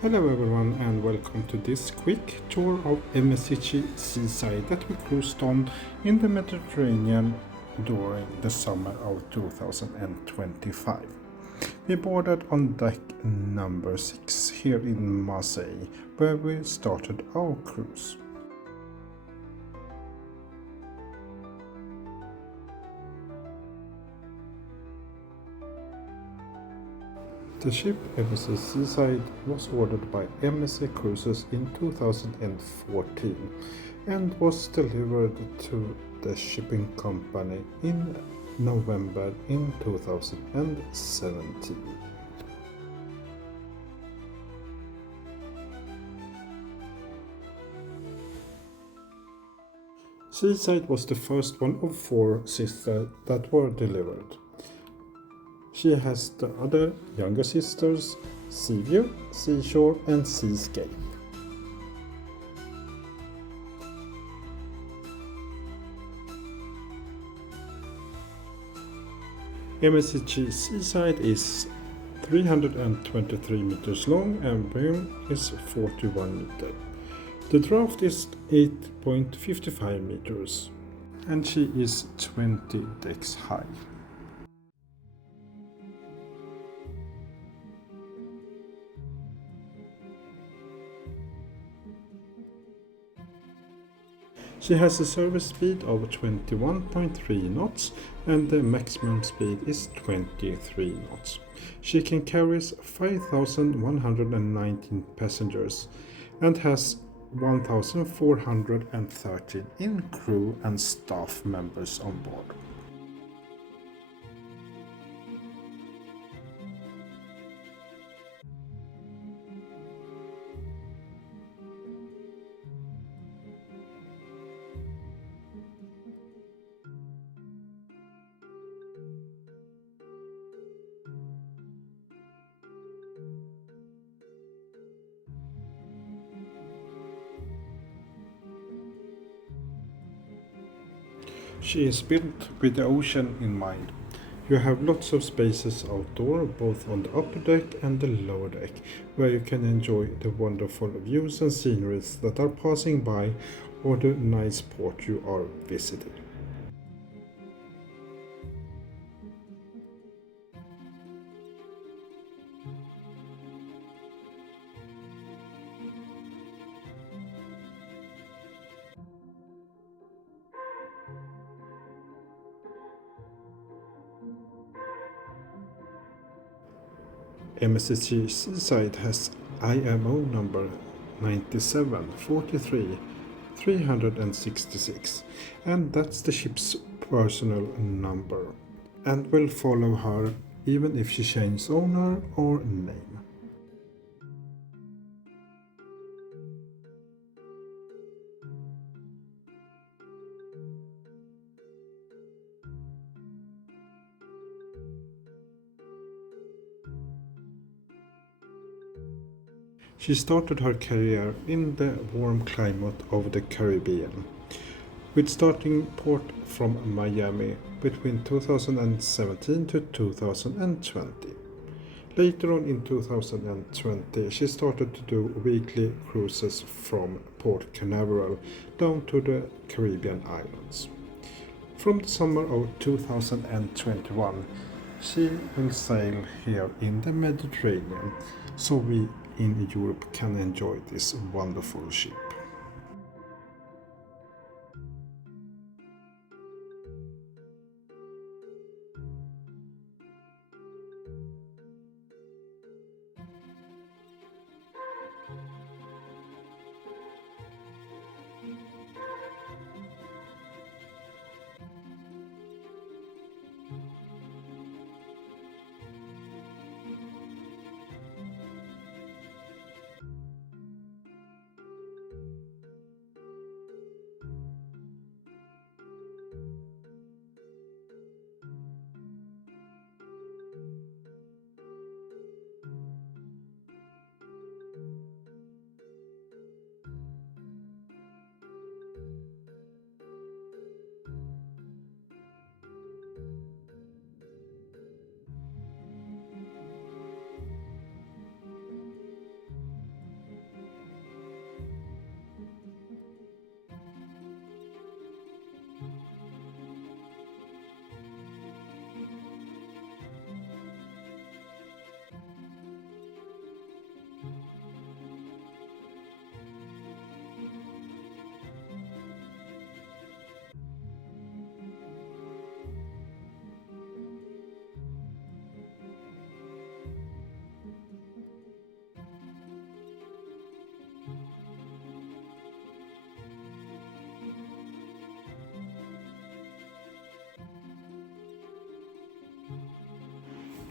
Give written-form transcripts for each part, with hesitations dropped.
Hello everyone and welcome to this quick tour of MSC Seaside that we cruised on in the Mediterranean during the summer of 2025. We boarded on deck number 6 here in Marseille where we started our cruise. The ship MSC Seaside was ordered by MSC Cruises in 2014 and was delivered to the shipping company in November in 2017. Seaside was the first one of 4 sisters that were delivered. She has the other younger sisters, Seaview, Seashore and Seascape. MSC Seaside is 323 meters long and beam is 41 meters. The draft is 8.55 meters and she is 20 decks high. She has a service speed of 21.3 knots and the maximum speed is 23 knots. She can carry 5,119 passengers and has 1,413 in crew and staff members on board. She is built with the ocean in mind. You have lots of spaces outdoor, both on the upper deck and the lower deck, where you can enjoy the wonderful views and sceneries that are passing by or the nice port you are visiting. MSC Seaside has IMO number 9743-366 and that's the ship's personal number and will follow her even if she changes owner or name. She started her career in the warm climate of the Caribbean, with starting port from Miami between 2017 to 2020. Later on in 2020, she started to do weekly cruises from Port Canaveral down to the Caribbean islands. From the summer of 2021, she will sail here in the Mediterranean, so we in Europe can enjoy this wonderful ship.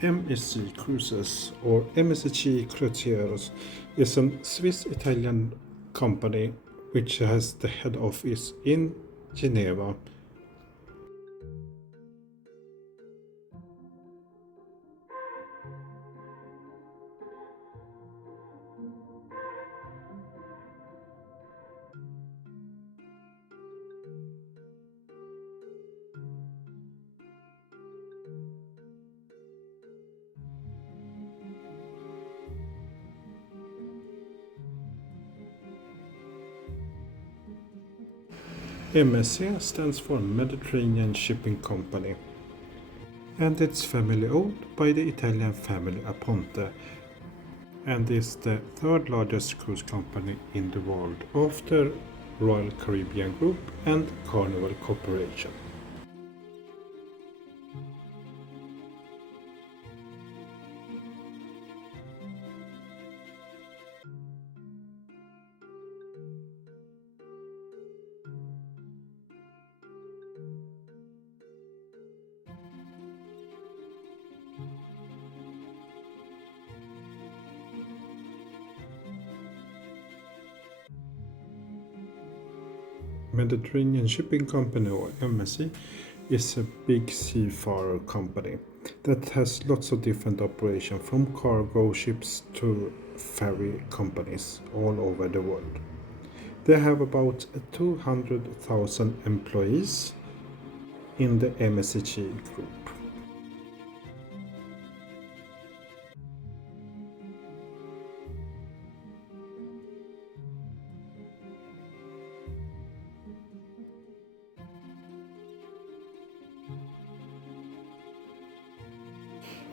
MSC Cruises or MSC Cruises is a Swiss-Italian company which has the head office in Geneva. MSC stands for Mediterranean Shipping Company, and it's family owned by the Italian family Aponte, and is the third largest cruise company in the world after Royal Caribbean Group and Carnival Corporation. Mediterranean Shipping Company or MSC is a big seafarer company that has lots of different operations from cargo ships to ferry companies all over the world. They have about 200,000 employees in the MSC group.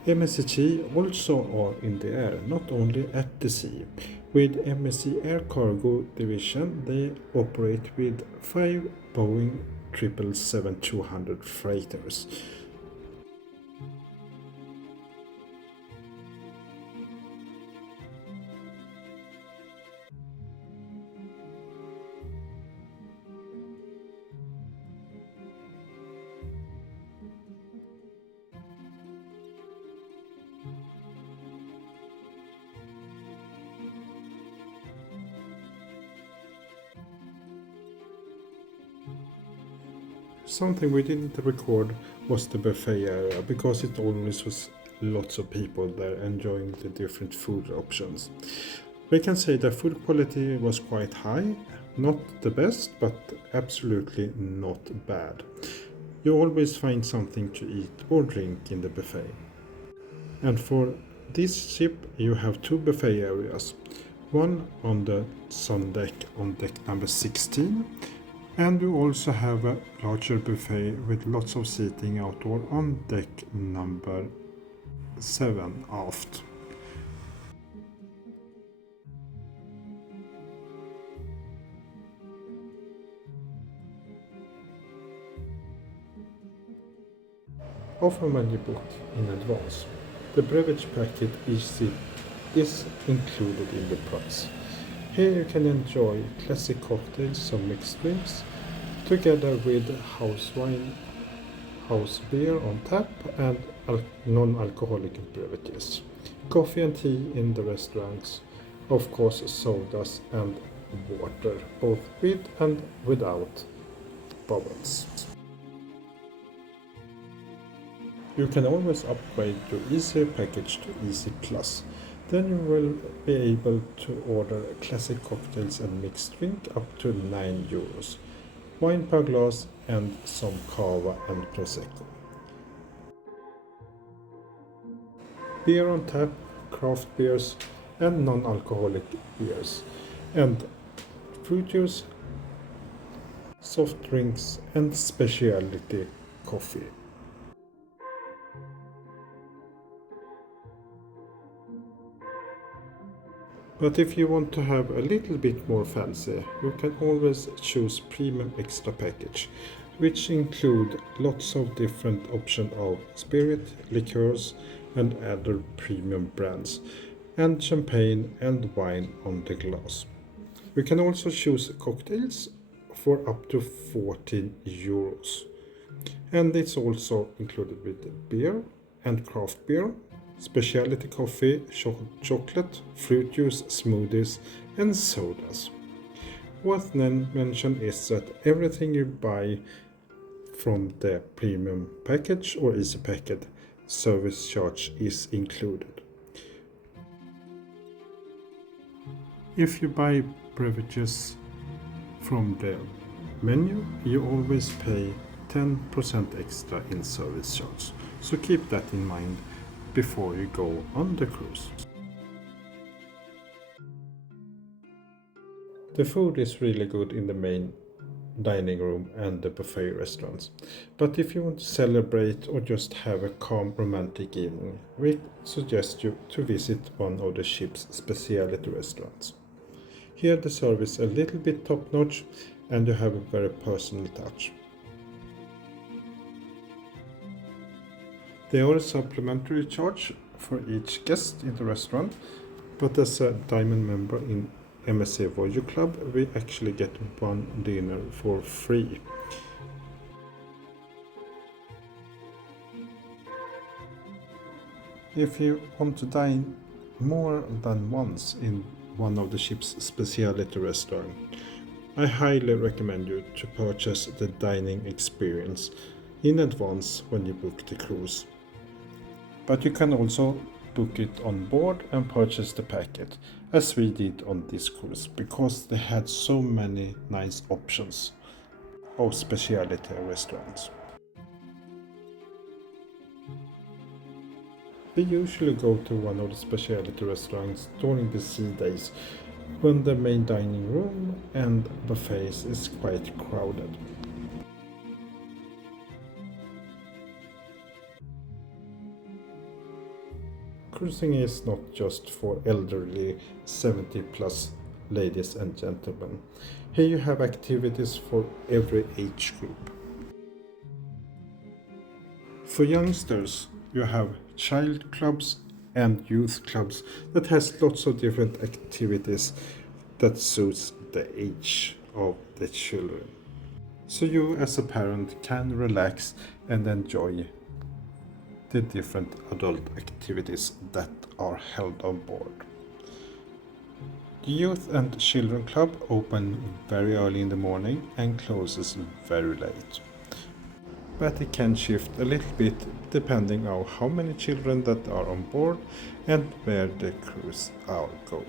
MSC also are in the air, not only at the sea. With MSC Air Cargo Division, they operate with 5 Boeing 777-200 freighters. Something we didn't record was the buffet area because it always was lots of people there enjoying the different food options. We can say the food quality was quite high, not the best, but absolutely not bad. You always find something to eat or drink in the buffet. And for this ship you have 2 buffet areas, one on the sun deck on deck number 16, and you also have a larger buffet with lots of seating outdoor on deck number 7 aft. Often when you book in advance, the beverage packet is included in the price. Here you can enjoy classic cocktails or mixed drinks together with house wine, house beer on tap and non-alcoholic beverages. Coffee and tea in the restaurants, of course sodas and water, both with and without bubbles. You can always upgrade your Easy package to Easy Plus. Then you will be able to order classic cocktails and mixed drink up to €9, wine per glass and some cava and prosecco. Beer on tap, craft beers and non-alcoholic beers, and fruit juice, soft drinks and specialty coffee. But if you want to have a little bit more fancy, you can always choose Premium Extra Package, which include lots of different options of spirit, liqueurs and other premium brands, and champagne and wine on the glass. We can also choose cocktails for up to €14. And it's also included with beer and craft beer specialty coffee, chocolate, fruit juice, smoothies, and sodas. Worth mention is that everything you buy from the premium package or easy packet service charge is included. If you buy beverages from the menu, you always pay 10% extra in service charge, so keep that in mind before you go on the cruise. The food is really good in the main dining room and the buffet restaurants, but if you want to celebrate or just have a calm romantic evening, we suggest you to visit one of the ship's specialty restaurants. Here the service is a little bit top notch and you have a very personal touch. There are a supplementary charge for each guest in the restaurant, but as a diamond member in MSC Voyage Club, we actually get one dinner for free. If you want to dine more than once in one of the ship's specialty restaurants, I highly recommend you to purchase the dining experience in advance when you book the cruise. But you can also book it on board and purchase the packet, as we did on this cruise, because they had so many nice options of specialty restaurants. We usually go to one of the specialty restaurants during the sea days when the main dining room and buffets is quite crowded. Cruising is not just for elderly 70 plus ladies and gentlemen. Here you have activities for every age group. For youngsters, you have child clubs and youth clubs that has lots of different activities that suits the age of the children. So you as a parent can relax and enjoy the different adult activities that are held on board. The Youth and Children Club open very early in the morning and closes very late. But it can shift a little bit depending on how many children that are on board and where the cruise are going.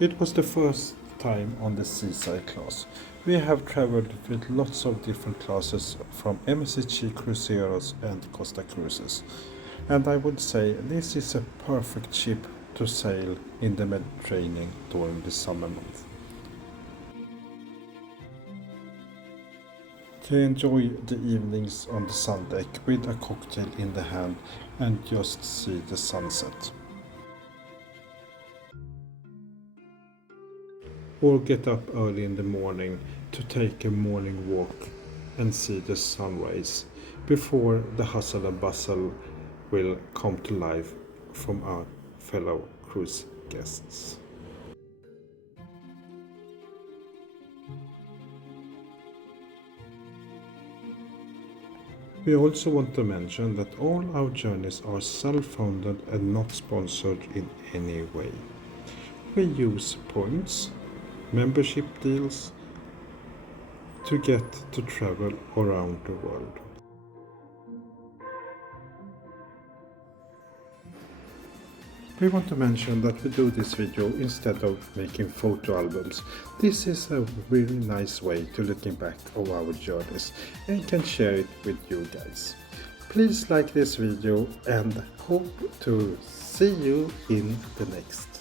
It was the first time on the Seaside class. We have traveled with lots of different classes from MSC Cruceros and Costa Cruises, and I would say this is a perfect ship to sail in the Mediterranean during the summer months. To enjoy the evenings on the sun deck with a cocktail in the hand and just see the sunset. Or get up early in the morning to take a morning walk and see the sunrise before the hustle and bustle will come to life from our fellow cruise guests. We also want to mention that all our journeys are self-funded and not sponsored in any way. We use points, membership deals to get to travel around the world. We want to mention that we do this video instead of making photo albums. This is a really nice way to looking back on our journeys and can share it with you guys. Please like this video and hope to see you in the next.